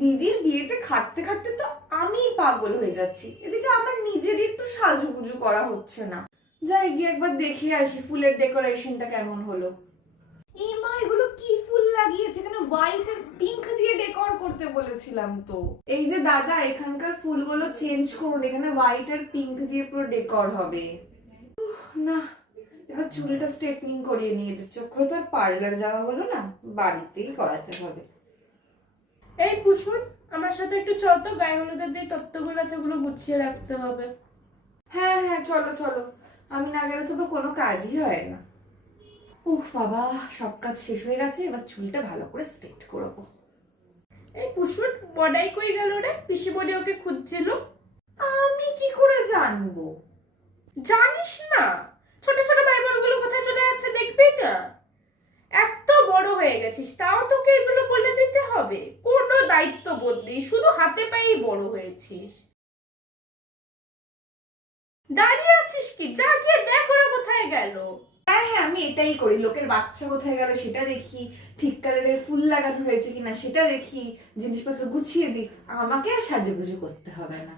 দিদির বিয়েতে খাটতে খাটতে তো আমি পাগল হয়ে যাচ্ছি, এদিকে আমার নিজেরই একটু সাজুগুজু করা হচ্ছে না। যাই গিয়ে একবার দেখে আসি ফুলের ডেকোরেশনটা কেমন হলো। এই মা, এগুলো কি ফুল লাগিয়েছে এখানে? হোয়াইট আর পিঙ্ক দিয়ে ডেকোর করতে বলেছিলাম তো। এই যে দাদা, এখানকার ফুলগুলো চেঞ্জ করুন, এখানে হোয়াইট আর পিঙ্ক দিয়ে পুরো ডেকোর হবে। না, এবার চুলটা স্ট্রেটনিং করিয়ে নিয়ে যাচ্ছে, ওখানে তো আর পার্লার যাওয়া হলো না, বাড়িতেই করাতে হবে। এই পুষ্পন, আমার সাথে একটু চল তো, গায়ে হলুদের যে তত্ত্বগুলো আছে ওগুলো গুছিয়ে রাখতে হবে। হ্যাঁ হ্যাঁ, চলো চলো, আমি না গেলে তো কোনো কাজই হয় না। উফ বাবা, সব কাজ শেষ হয়ে গেছে, এবার চুলটা ভালো করে স্ট্রেট করবো। এই পুষ্পন, বড়াই কই গেল রে? পিসি বডি ওকে খুঁজছিল। আমি কি করে জানবো? জানিস না? ছোট ছোট ভাই বোনগুলো কোথায় চলে যাচ্ছে দেখবি না? এত বড় হয়ে গেছিস, তাও তোকে এগুলো বলে দিতে হবে? কোনো দায়িত্ব বোধ নেই, শুধু হাতে পায়েই বড় হয়েছিস। দাঁড়িয়ে আছিস কি? যা গিয়ে দেখ ওরা কোথায় গেল। হ্যাঁ হ্যাঁ, আমি এটাই করি, লোকের বাচ্চা কোথায় গেল সেটা দেখি, ঠিক কালারের ফুল লাগানো হয়েছে কিনা সেটা দেখি, জিনিসপত্র গুছিয়ে দিই, আমাকে আর সাজুগুজু করতে হবে না।